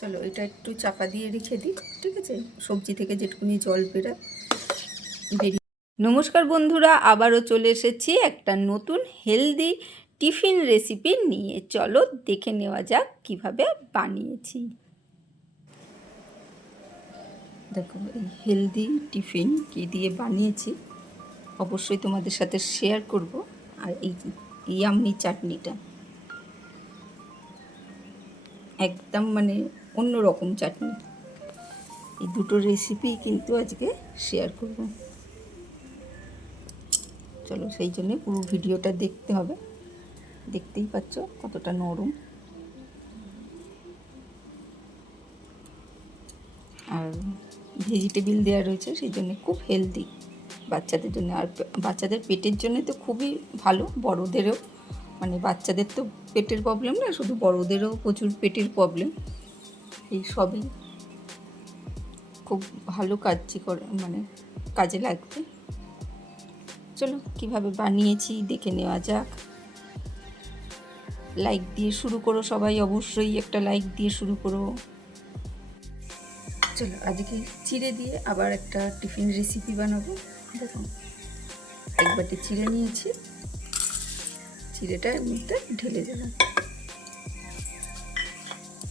চলো এটা একটু চাপা দিয়ে রেখে দিই, ঠিক আছে? সবজি থেকে যেটুকুনি জল বেরিয়ে। নমস্কার বন্ধুরা, আবারও চলে এসেছি একটা নতুন হেলদি টিফিন রেসিপি নিয়ে। চলো দেখে নেওয়া যাক কিভাবে বানিয়েছি। দেখো এই হেলদি টিফিন কী দিয়ে বানিয়েছি অবশ্যই তোমাদের সাথে শেয়ার করব। আর এই ইয়াম্মি চাটনিটা একদম মানে অন্য রকম চাটনি, এই দুটো রেসিপি কিন্তু আজকে শেয়ার করব। চলো সেই জন্য পুরো ভিডিওটা দেখতে হবে। দেখতেই পাচ্ছ কতটা নরম, আর ভেজিটেবল দেওয়া রয়েছে, সেই জন্য খুব হেলদি বাচ্চাদের জন্য। আর বাচ্চাদের পেটের জন্য তো খুবই ভালো, বড়োদেরও, মানে বাচ্চাদের তো পেটের প্রবলেম না, শুধু বড়োদেরও প্রচুর পেটের প্রবলেম। এই সবই খুব ভালো মানে কাজে লাগবে। চলো কীভাবে বানিয়েছি দেখে নেওয়া যাক। লাইক দিয়ে শুরু করো সবাই, অবশ্যই একটা লাইক দিয়ে শুরু করো। চলো আজকে চিড়ে দিয়ে আবার একটা টিফিন রেসিপি বানাবো। দেখো এক বাটি চিড়ে নিয়েছি, চিড়েটা এর মধ্যে ঢেলে দিলাম।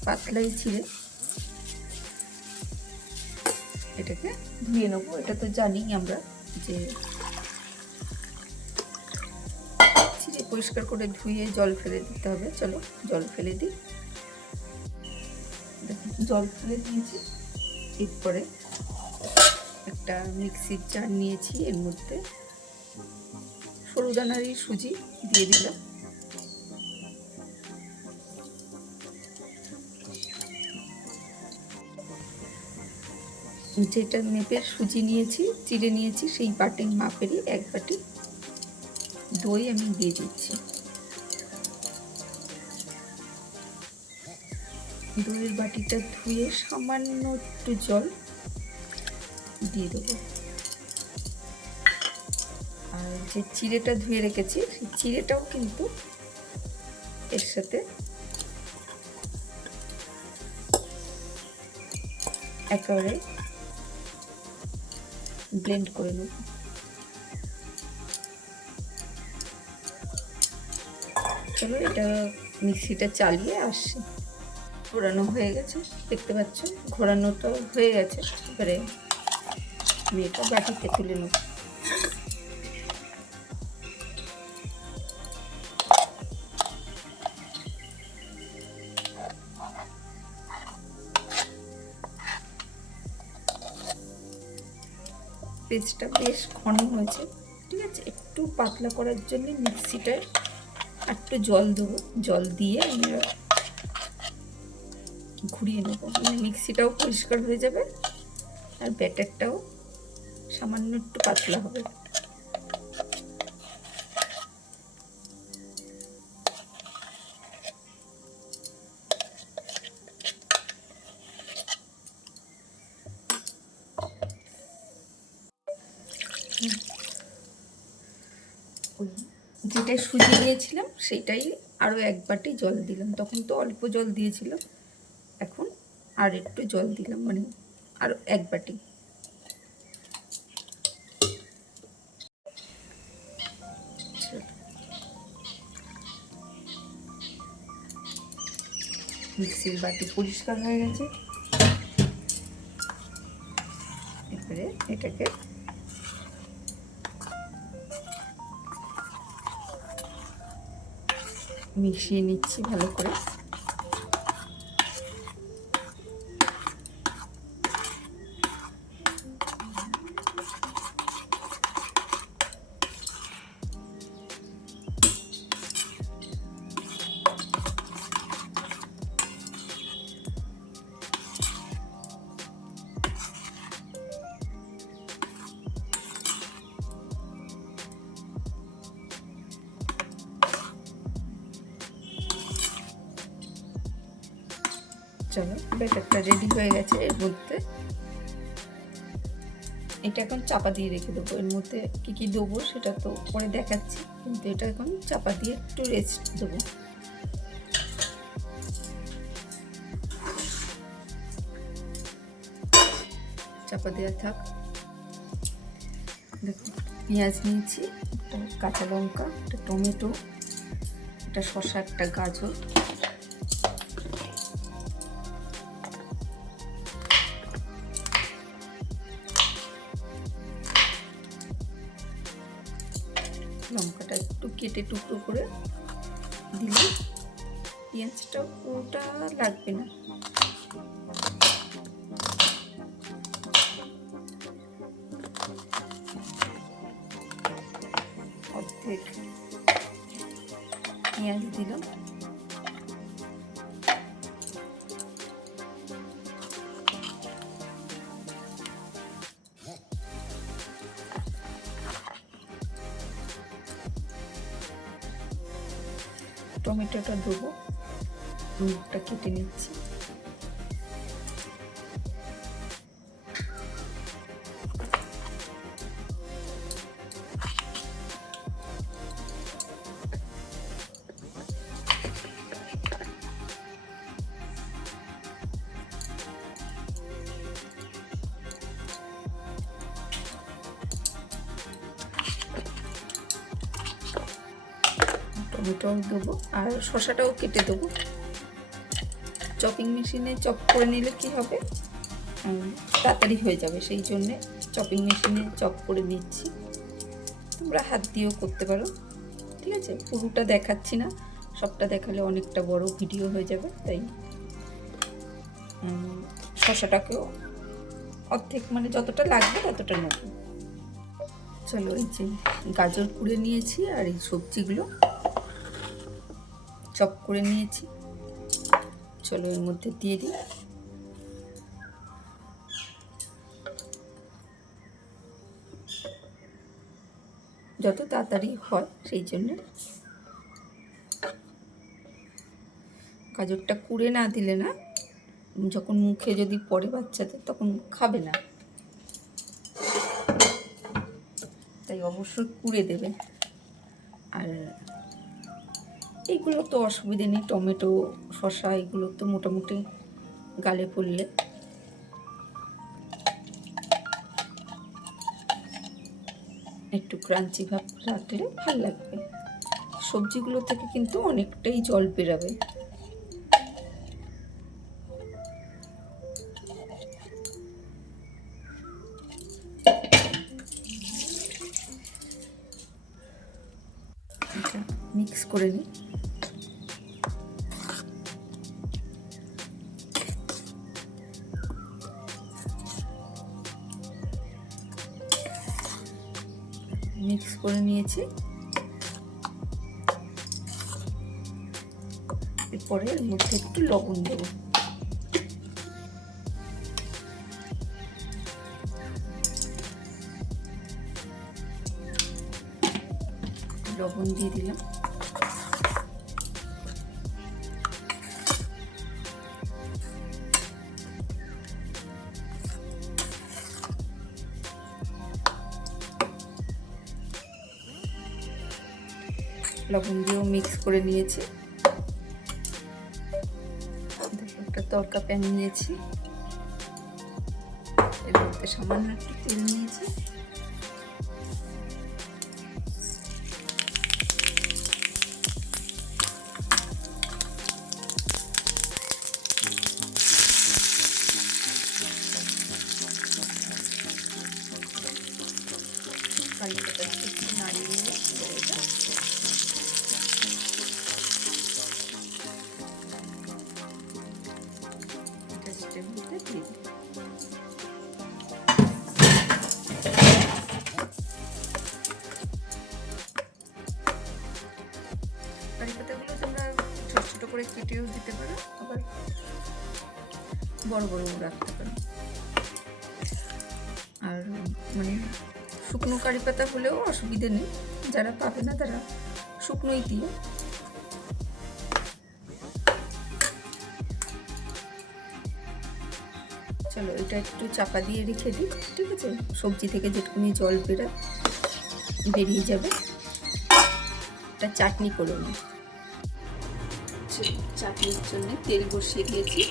পাতলাই চিড়ে, এটাকে ধুয়ে নেবো। এটা তো জানি আমরা যে চিড়ে পরিষ্কার করে ধুয়ে জল ফেলে দিতে হবে। চলো জল ফেলে দিই। দেখো জল ফেলে দিয়েছি। এরপরে একটা মিক্সির জার নিয়েছি, এর মধ্যে সরু দানারই সুজি দিয়ে দিলাম। যেটা মেপের সুজি নিয়েছি, চিড়ে নিয়েছি, সেই বাটির মাপেরই এক বাটি দই আমি দিয়ে দিচ্ছি। দইয়ের বাটিটা ধুয়ে সামান্য একটু জল দিয়ে দেবো। আর যে চিড়েটা ধুয়ে রেখেছি সেই চিড়েটাও কিন্তু এর সাথে একেবারে ব্লেন্ড করে নেব। চলো এটা মিক্সিটা চালিয়ে আসছি। ঘোরানো হয়ে গেছে, দেখতে পাচ্ছ ঘোরানোটা হয়ে গেছে। এবারে আমি এটা বাটিতে তুলে নেব। পেস্টটা বেশ ঘন হয়েছে, ঠিক আছে? একটু পাতলা করার জন্য মিক্সিটায় একটু জল দেবো। জল দিয়ে আমরা ঘুরিয়ে নেব, মানে মিক্সিটাও পরিষ্কার হয়ে যাবে আর ব্যাটারটাও সামান্য একটু পাতলা হবে। যেটাই সুজি দিয়েছিলাম সেইটাই আরও এক বাটি জল দিলাম। তখন তো অল্প জল দিয়েছিলাম, এখন আর একটু জল দিলাম, মানে আরও এক বাটি। মিক্সির বাটি পরিষ্কার হয়ে গেছে। এবারে এটাকে মিশিয়ে নিচ্ছি ভালো করে। চলো ব্যাটারটা রেডি হয়ে গেছে। এর মধ্যে এটা এখন চাপা দিয়ে রেখে দেবো। এর মধ্যে কী কী দেবো সেটা তো পরে দেখাচ্ছি, কিন্তু এটা এখন চাপা দিয়ে একটু রেস্ট দেবো। চাপা দেওয়া থাক। দেখো পেঁয়াজ নিয়েছি, একটা কাঁচা লঙ্কা, একটা টমেটো, একটা শসা, একটা গাজর, লঙ্কাটা একটু কেটে টুকরো করে দিলে পেঁয়াজটা পুরোটা লাগবে না। অর্ধেক পেঁয়াজ দিলাম, টমেটোটা দেবো, মুখটা কেটে নিচ্ছি। টমেটোও দেবো আর শসাটাও কেটে দেবো। চপিং মেশিনে চপ করে নিলে কি হবে, তাড়াতাড়ি হয়ে যাবে, সেই জন্যে চপিং মেশিনে চপ করে নিচ্ছি। তোমরা হাত দিয়েও করতে পারো, ঠিক আছে। পুরোটা দেখাচ্ছি না, সবটা দেখালে অনেকটা বড় ভিডিও হয়ে যাবে, তাই শসাটাকেও অর্ধেক মানে যতটা লাগবে ততটা নেব। চলো এই যে গাজর কুড়ে নিয়েছি আর এই সবজিগুলো চপ করে নিয়েছি, চলো এর মধ্যে দিয়ে দিই। যত তাড়াতাড়ি হয় সেই জন্য গাজরটা কুড়ে না দিলে না, যখন মুখে যদি পড়ে বাচ্চাদের তখন খাবে না, তাই অবশ্যই কুড়ে দেবে। আর এইগুলো তো অসুবিধে নেই, টমেটো শসা এগুলো তো মোটামুটি গালে পড়লে। একটু ক্রাঞ্চি ভাব রাখলে ভালো লাগবে। সবজিগুলো থেকে কিন্তু অনেকটাই জল বেরাবে। মিক্স করে নিই। মিক্স করে নিয়েছি, এরপরে এর মধ্যে একটু লবণ দেবো। লবণ দিয়ে দিলাম, লবণ দিয়েও মিক্স করে নিয়েছি। একটা তরকা প্যান নিয়েছি, এর মধ্যে সামান্য একটু তেল নিয়েছি, নাড়িয়ে নিয়ে কারি পাতাগুলো তোমরা ছোট ছোট করে কেটেও দিতে পারো, আবার বড় বড়ও রাখতে পারো। আর মানে শুকনো কারি পাতা হলেও অসুবিধে নেই, যারা পাবে না তারা শুকনোই দিও। চলো এটা একটু চাপা দিয়ে রেখে দিই, ঠিক আছে। সবজি থেকে যেটুকুনি জল বেরিয়ে যাবে। একটা চাটনি করে নিই। চাটনির জন্য তেল বসিয়ে দিয়েছি,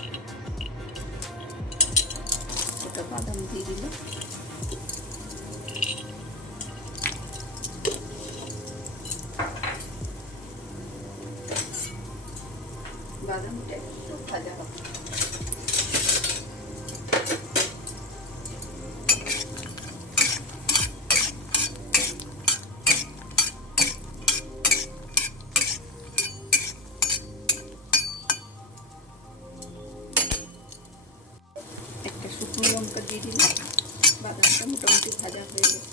গোটা বাদাম দিয়ে দিলাম। বাদামটা একটু ভাজা হবে। একটা শুকনো লঙ্কা দিয়ে দিলাম। বাদামটা মোটামুটি ভাজা হয়ে গেছে।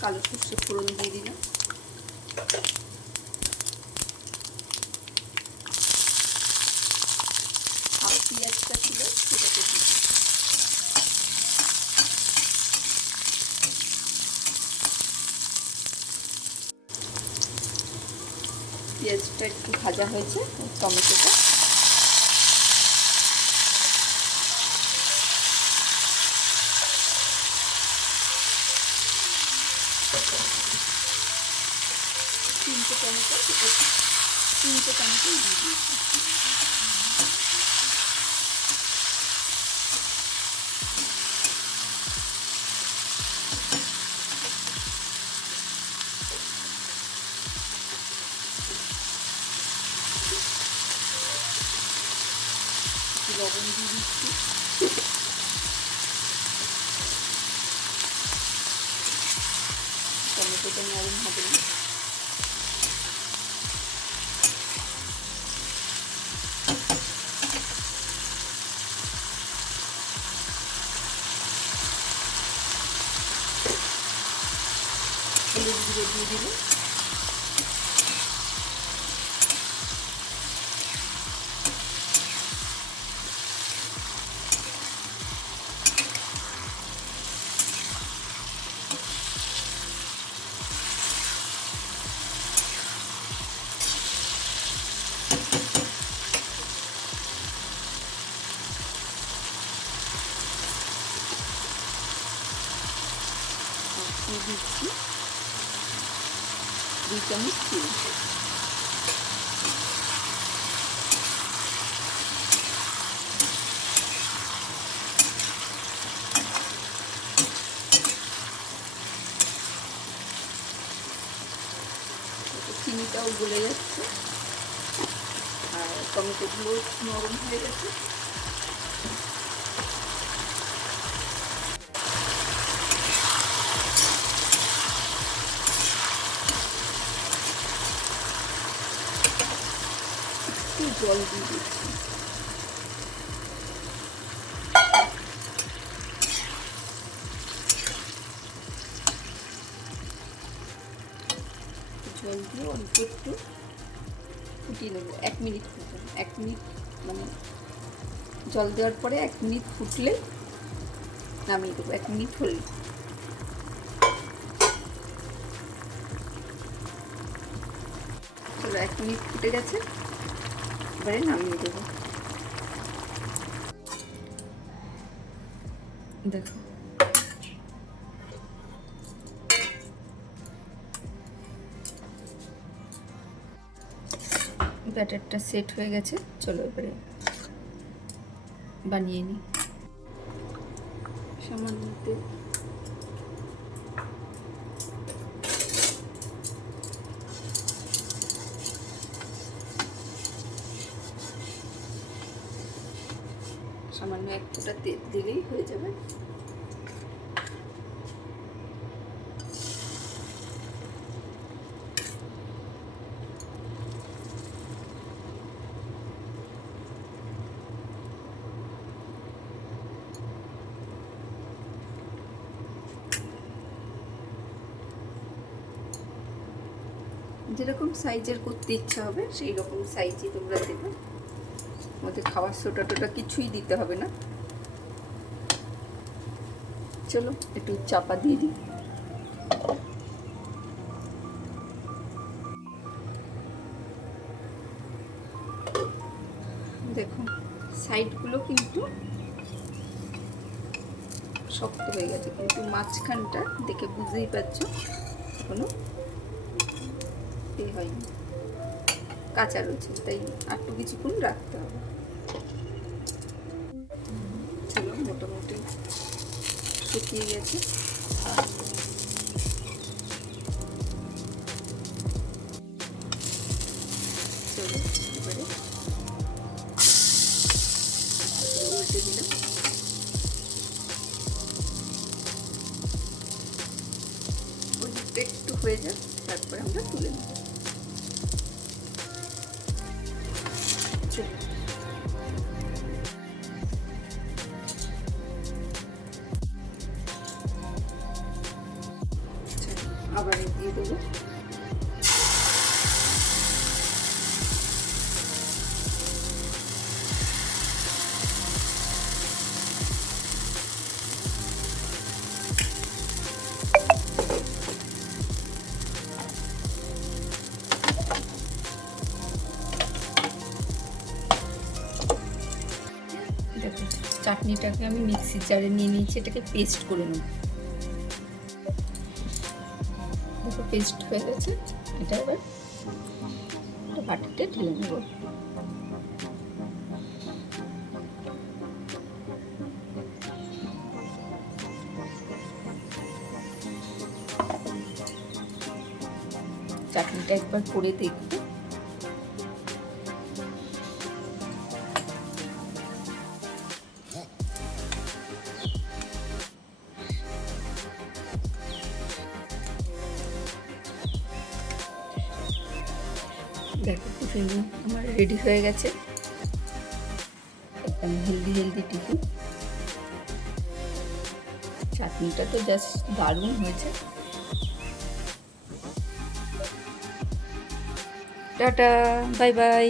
কালো সর্ষে ফোড়ন দিয়ে দিলাম। হাফ পেঁয়াজটা ছিল সেটাকে দিয়ে পেঁয়াজটা একটু ভাজা হয়েছে। টমেটোটা তিনটে টমেটো দিয়ে দিয়েছি। লবণ দিয়ে দিচ্ছি। টমেটোটা নরম হবে না। হলুদ গুঁড়ো দিয়ে দিব। দিচ্ছি 2 চামচ চিনি। চিনিটাও গলে যাচ্ছে আর টমেটোগুলো নরম হয়ে গেছে। জল দিয়ে দিচ্ছি। জল দিয়ে অল্প একটু ফুটিয়ে নেবো। 1 মিনিট ফুটুন। 1 মিনিট মানে জল দেওয়ার পরে 1 মিনিট ফুটলে নামিয়ে দেবো। 1 মিনিট হলে চলো 1 মিনিট ফুটে গেছে, এবারে নামিয়ে দেবো। দেখো ব্যাটারটা সেট হয়ে গেছে। চলো এবারে বানিয়ে নিই। সামান্য তেল, সামান্য 1 ফোঁটা তেল দিলেই হয়ে যাবে। যেরকম সাইজের করতে ইচ্ছা হবে সেই রকম সাইজই তোমরা দেবে। মধ্যে খাবার সোডা টোটা কিছুই দিতে হবে না। চলো একটু চাপা দিয়ে দিই। দেখো সাইডগুলো কিন্তু শক্ত হয়ে গেছে, কিন্তু মাঝখানটা দেখে বুঝতেই পারছো এখনো দিতে হয়নি, কাঁচা রয়েছে, তাই একটু কিছুক্ষণ রাখতে হবে। চলো, মোটামুটি শুকিয়ে গেছে। চলো এবারে উল্টে দিলাম। একটু হয়ে যাক, তারপরে আমরা তুলে নেব। আবার দিয়ে দেবো। দেখো, চাটনিটাকে আমি মিক্সির জারে নিয়ে নিয়েছি, এটাকে পেস্ট করে নেব। দেখো পেস্ট হয়ে গেছে, এটা এবার বাটিতে ঢেলে নেব। চাটনিটা একবার করে দেখবো। দেখো টিফিন আমার রেডি হয়ে গেছে, একদম হেলদি টিফিন। চাটনিটা তো জাস্ট দারুণ হয়েছে। Tata, bye bye.